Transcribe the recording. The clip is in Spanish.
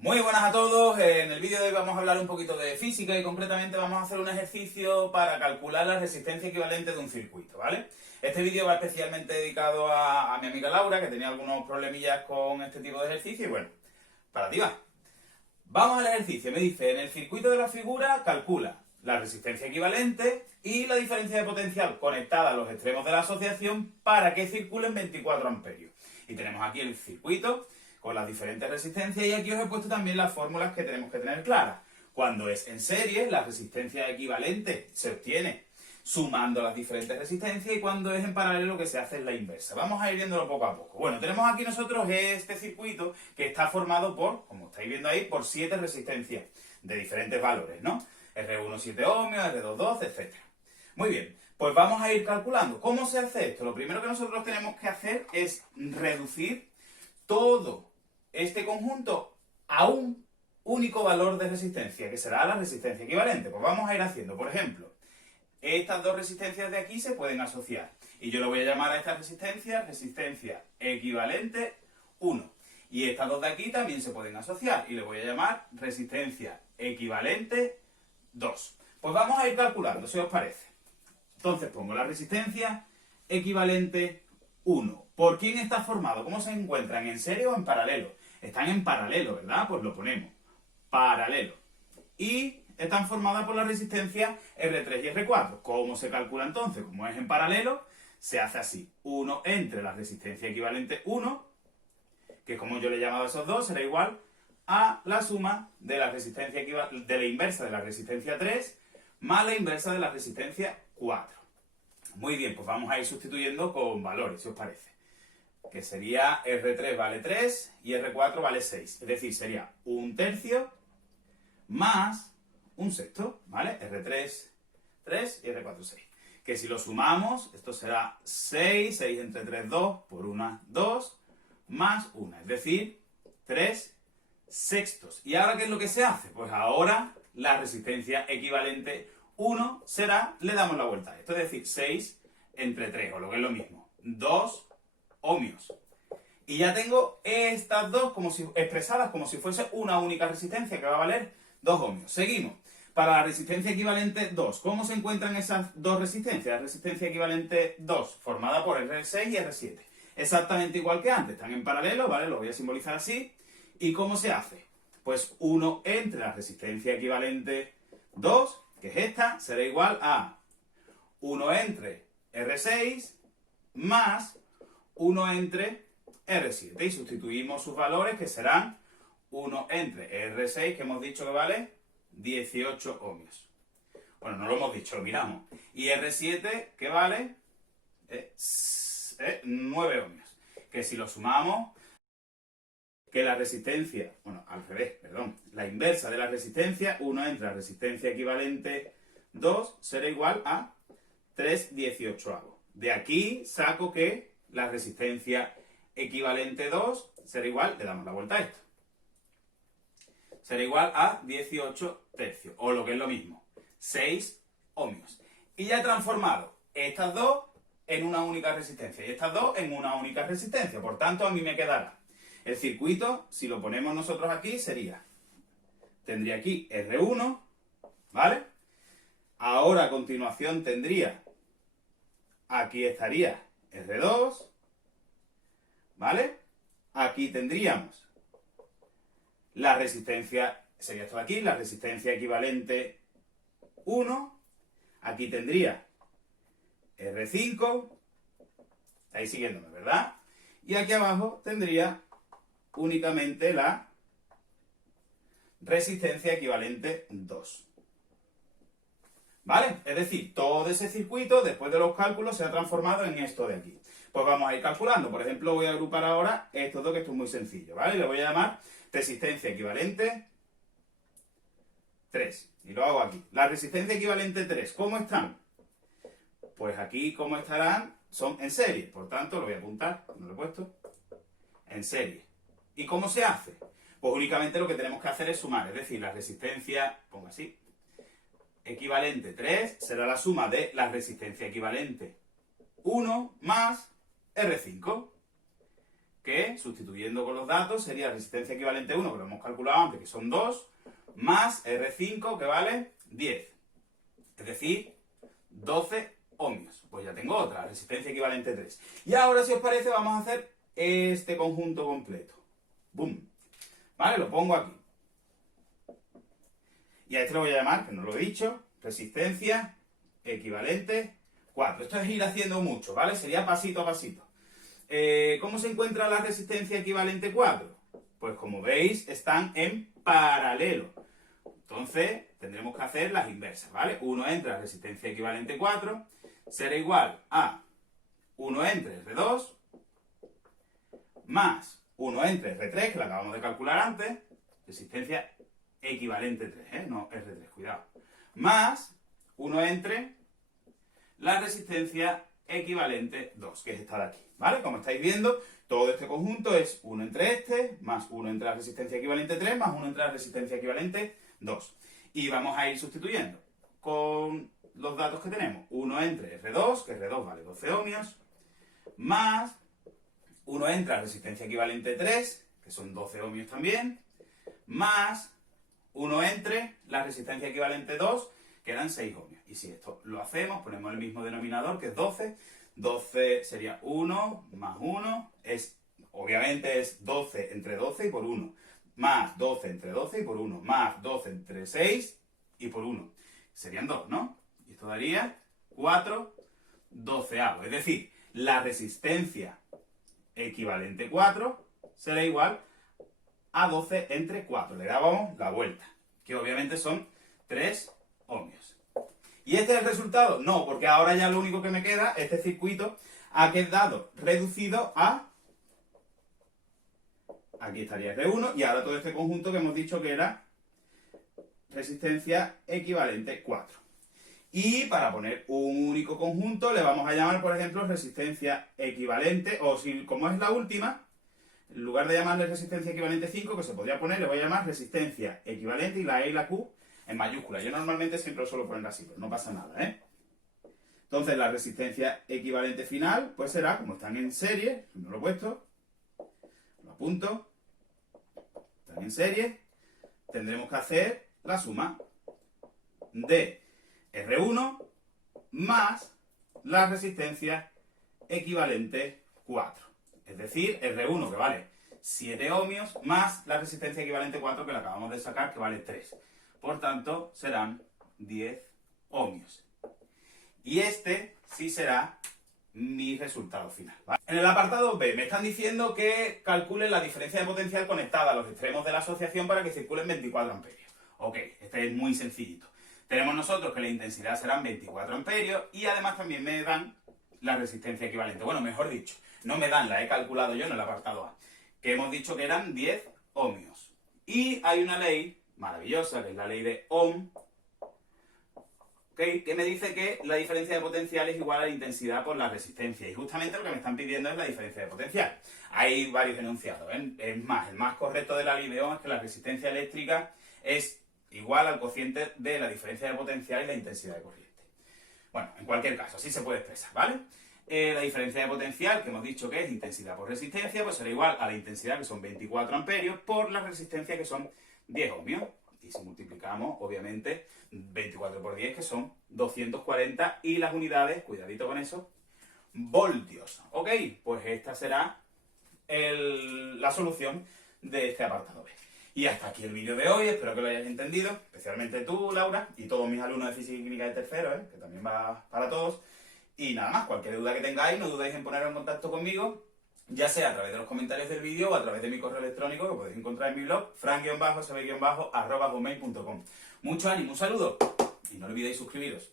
Muy buenas a todos, en el vídeo de hoy vamos a hablar un poquito de física y concretamente vamos a hacer un ejercicio para calcular la resistencia equivalente de un circuito, ¿vale? Este vídeo va especialmente dedicado a mi amiga Laura, que tenía algunos problemillas con este tipo de ejercicio y bueno, para ti va. Vamos al ejercicio, me dice, en el circuito de la figura calcula la resistencia equivalente y la diferencia de potencial conectada a los extremos de la asociación para que circulen 24 amperios. Y tenemos aquí el circuito con las diferentes resistencias y aquí os he puesto también las fórmulas que tenemos que tener claras. Cuando es en serie, la resistencia equivalente se obtiene sumando las diferentes resistencias y cuando es en paralelo lo que se hace es la inversa. Vamos a ir viéndolo poco a poco. Bueno, tenemos aquí nosotros este circuito que está formado por, como estáis viendo ahí, por 7 resistencias de diferentes valores, ¿no? R1 7 ohmios, R2 12, etc. Muy bien, pues vamos a ir calculando. ¿Cómo se hace esto? Lo primero que nosotros tenemos que hacer es reducir todo este conjunto a un único valor de resistencia, que será la resistencia equivalente. Pues vamos a ir haciendo, por ejemplo, estas dos resistencias de aquí se pueden asociar. Y yo le voy a llamar a esta resistencia equivalente 1. Y estas dos de aquí también se pueden asociar. Y le voy a llamar resistencia equivalente 2. Pues vamos a ir calculando, si os parece. Entonces pongo la resistencia equivalente 1. ¿Por quién está formado? ¿Cómo se encuentran? ¿En serie o en paralelo? Están en paralelo, ¿verdad? Pues lo ponemos. Paralelo. Y están formadas por la resistencia R3 y R4. ¿Cómo se calcula entonces? Como es en paralelo, se hace así. 1 entre la resistencia equivalente 1, que como yo le he llamado a esos dos, será igual a la suma de la resistencia de la inversa de la resistencia 3 más la inversa de la resistencia 4. Muy bien, pues vamos a ir sustituyendo con valores, si os parece. Que sería R3 vale 3 y R4 vale 6. Es decir, sería 1/3 más 1/6, ¿vale? R3, 3 y R4, 6. Que si lo sumamos, esto será 6, 6 entre 3, 2, por 1, 2, más 1. Es decir, 3/6. ¿Y ahora qué es lo que se hace? Pues ahora la resistencia equivalente 1 será, le damos la vuelta a esto, es decir, 6 entre 3, o lo que es lo mismo, 2 ohmios. Y ya tengo estas dos expresadas como si fuese una única resistencia que va a valer 2 ohmios. Seguimos. Para la resistencia equivalente 2, ¿cómo se encuentran esas dos resistencias? La resistencia equivalente 2, formada por R6 y R7. Exactamente igual que antes, están en paralelo, ¿vale? Lo voy a simbolizar así. ¿Y cómo se hace? Pues 1 entre la resistencia equivalente 2, que es esta, será igual a 1 entre R6 más 1 entre R7. Y sustituimos sus valores, que serán 1 entre R6, que hemos dicho que vale 18 ohmios. Bueno, no lo hemos dicho, lo miramos. Y R7, que vale 9 ohmios. Que si lo sumamos, que la resistencia, bueno, al revés, perdón, la inversa de la resistencia, 1 entre la resistencia equivalente 2, será igual a 3/18. De aquí saco que la resistencia equivalente 2 será igual, le damos la vuelta a esto, será igual a 18/3, o lo que es lo mismo, 6 ohmios. Y ya he transformado estas dos en una única resistencia y estas dos en una única resistencia. Por tanto, a mí me quedará el circuito, si lo ponemos nosotros aquí, tendría aquí R1, ¿vale? Ahora a continuación tendría, aquí estaría R2, ¿vale? Aquí tendríamos la resistencia, sería esto de aquí, la resistencia equivalente 1, aquí tendría R5, estáis siguiéndome, ¿verdad? Y aquí abajo tendría únicamente la resistencia equivalente 2. ¿Vale? Es decir, todo ese circuito, después de los cálculos, se ha transformado en esto de aquí. Pues vamos a ir calculando. Por ejemplo, voy a agrupar ahora estos dos, que esto es muy sencillo, ¿vale? Le voy a llamar resistencia equivalente 3. Y lo hago aquí. La resistencia equivalente 3, ¿cómo están? Pues aquí, ¿cómo estarán? Son en serie. Por tanto, lo voy a apuntar, no lo he puesto, en serie. ¿Y cómo se hace? Pues únicamente lo que tenemos que hacer es sumar. Es decir, la resistencia, pongo así, equivalente 3 será la suma de la resistencia equivalente 1 más R5. que, sustituyendo con los datos, sería resistencia equivalente 1, que lo hemos calculado antes, que son 2, más R5, que vale 10. Es decir, 12 ohmios. Pues ya tengo otra, resistencia equivalente 3. Y ahora, si os parece, vamos a hacer este conjunto completo. ¡Bum! ¿Vale? Lo pongo aquí. Y a este lo voy a llamar, que no lo he dicho, resistencia equivalente 4. Esto es ir haciendo mucho, ¿vale? Sería pasito a pasito. ¿Cómo se encuentra la resistencia equivalente 4? Pues como veis, están en paralelo. Entonces, tendremos que hacer las inversas, ¿vale? 1 entre la resistencia equivalente 4 será igual a 1 entre R2 más 1 entre R3, que la acabamos de calcular antes, resistencia equivalente 3, no R3, cuidado, más 1 entre la resistencia equivalente 2, que es esta de aquí, ¿vale? Como estáis viendo, todo este conjunto es 1 entre este, más 1 entre la resistencia equivalente 3, más 1 entre la resistencia equivalente 2. Y vamos a ir sustituyendo con los datos que tenemos. 1 entre R2, que R2 vale 12 ohmios, más 1 entre la resistencia equivalente 3, que son 12 ohmios también, más 1 entre la resistencia equivalente 2, que eran 6 ohmios. Y si esto lo hacemos, ponemos el mismo denominador, que es 12. 12 sería 1 más 1, obviamente es 12 entre 12 y por 1, más 12 entre 12 y por 1, más 12 entre 6 y por 1. Serían 2, ¿no? Y esto daría 4 doceavos. Es decir, la resistencia equivalente 4 será igual a 12 entre 4. Le dábamos la vuelta, que obviamente son 3 ohmios. ¿Y este es el resultado? No, porque ahora ya lo único que me queda, este circuito, ha quedado reducido a... Aquí estaría R1 y ahora todo este conjunto que hemos dicho que era resistencia equivalente 4. Y para poner un único conjunto le vamos a llamar, por ejemplo, resistencia equivalente, o si como es la última, en lugar de llamarle resistencia equivalente 5, que se podría poner, le voy a llamar resistencia equivalente y la E y la Q en mayúscula. Yo normalmente siempre lo suelo poner así, pero no pasa nada, ¿eh? Entonces la resistencia equivalente final, pues será, como están en serie, no lo he puesto, lo apunto, están en serie, tendremos que hacer la suma de R1 más la resistencia equivalente 4. Es decir, R1 que vale 7 ohmios más la resistencia equivalente 4 que la acabamos de sacar que vale 3. Por tanto, serán 10 ohmios. Y este sí será mi resultado final, ¿vale? En el apartado B me están diciendo que calcule la diferencia de potencial conectada a los extremos de la asociación para que circulen 24 amperios. Ok, este es muy sencillito. Tenemos nosotros que la intensidad serán 24 amperios y además también me dan la resistencia equivalente. Bueno, mejor dicho, no me dan, la he calculado yo en el apartado A, que hemos dicho que eran 10 ohmios. Y hay una ley maravillosa, que es la ley de Ohm, ¿okay?, que me dice que la diferencia de potencial es igual a la intensidad por la resistencia. Y justamente lo que me están pidiendo es la diferencia de potencial. Hay varios enunciados, ¿eh? Es más, el más correcto de la ley de Ohm es que la resistencia eléctrica es igual al cociente de la diferencia de potencial y la intensidad de corriente. Bueno, en cualquier caso, así se puede expresar, ¿vale? La diferencia de potencial, que hemos dicho que es intensidad por resistencia, pues será igual a la intensidad, que son 24 amperios, por la resistencia, que son 10 ohmios. Y si multiplicamos, obviamente, 24 por 10, que son 240, y las unidades, cuidadito con eso, voltios. Ok, pues esta será la solución de este apartado B. Y hasta aquí el vídeo de hoy, espero que lo hayáis entendido, especialmente tú, Laura, y todos mis alumnos de Física y Química de tercero, que también va para todos. Y nada más, cualquier duda que tengáis, no dudéis en poneros en contacto conmigo, ya sea a través de los comentarios del vídeo o a través de mi correo electrónico, que podéis encontrar en mi blog, fran-sb-gmail.com. Mucho ánimo, un saludo, y no olvidéis suscribiros.